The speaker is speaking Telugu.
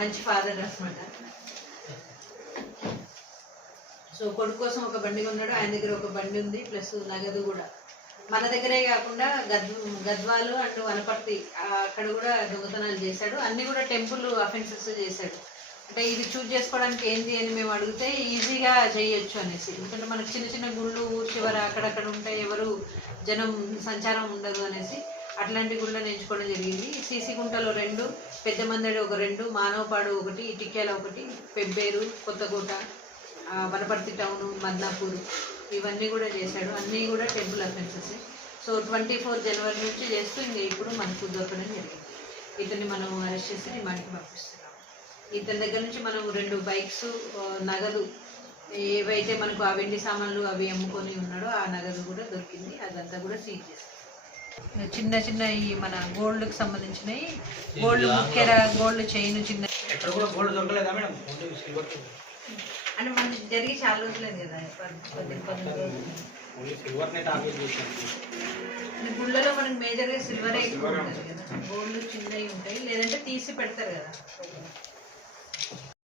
మంచి ఫాదర్ అనమాట సో కొడుకు కోసం ఒక బండి ఉన్నాడు ఆయన దగ్గర ఒక బండి ఉంది ప్లస్ నగదు కూడా. మన దగ్గరే కాకుండా గద్ గద్వాలు అండ్ వనపర్తి అక్కడ కూడా దొంగతనాలు చేశాడు. అన్నీ కూడా టెంపుల్ అఫెన్సెస్ చేశాడు. అంటే ఇది చూజ్ చేసుకోవడానికి ఏంటి అని మేము అడిగితే ఈజీగా చేయొచ్చు అనేసి. ఎందుకంటే మనకు చిన్న చిన్న గుళ్ళు ఊరు చివర అక్కడక్కడ ఉంటే ఎవరు జనం సంచారం ఉండదు అనేసి. అట్లాంటివి కూడా నేర్చుకోవడం జరిగింది. సీసీ గుంటలో రెండు పెద్ద మందడి ఒక రెండు మానవపాడు ఒకటి ఇటిక్యాల ఒకటి పెబ్బేరు కొత్తకోట వనపర్తి టౌను మద్నాపూర్ ఇవన్నీ కూడా చేశాడు. అన్నీ కూడా temple offences so twenty four జనవరి నుంచి చేస్తూ ఇంకా ఇప్పుడు మనకు దొరకడం జరిగింది. ఇతన్ని మనం అరెస్ట్ చేసి రిమాండ్కి పంపిస్తున్నాం. ఇతని దగ్గర నుంచి మనం రెండు బైక్స్ నగలు నగదు ఏవైతే మనకు ఆ వెండి సామాన్లు అవి అమ్ముకొని ఉన్నాడో ఆ నగదు కూడా దొరికింది. అదంతా కూడా సీజ్ చేస్తాం చిన్న చిన్న ఈ మన గోల్డ్కి సంబంధించినవి. గోల్డ్ ముఖ్య గోల్డ్ చైన్ చిన్న అంటే మనకి జరిగి చాలా రోజులేదు కదా గుళ్ళలో మనకి మేజర్గా సిల్వర్ ఎక్కువ ఉంటుంది కదా. గోల్డ్ చిన్నవి ఉంటాయి లేదంటే తీసి పెడతారు కదా.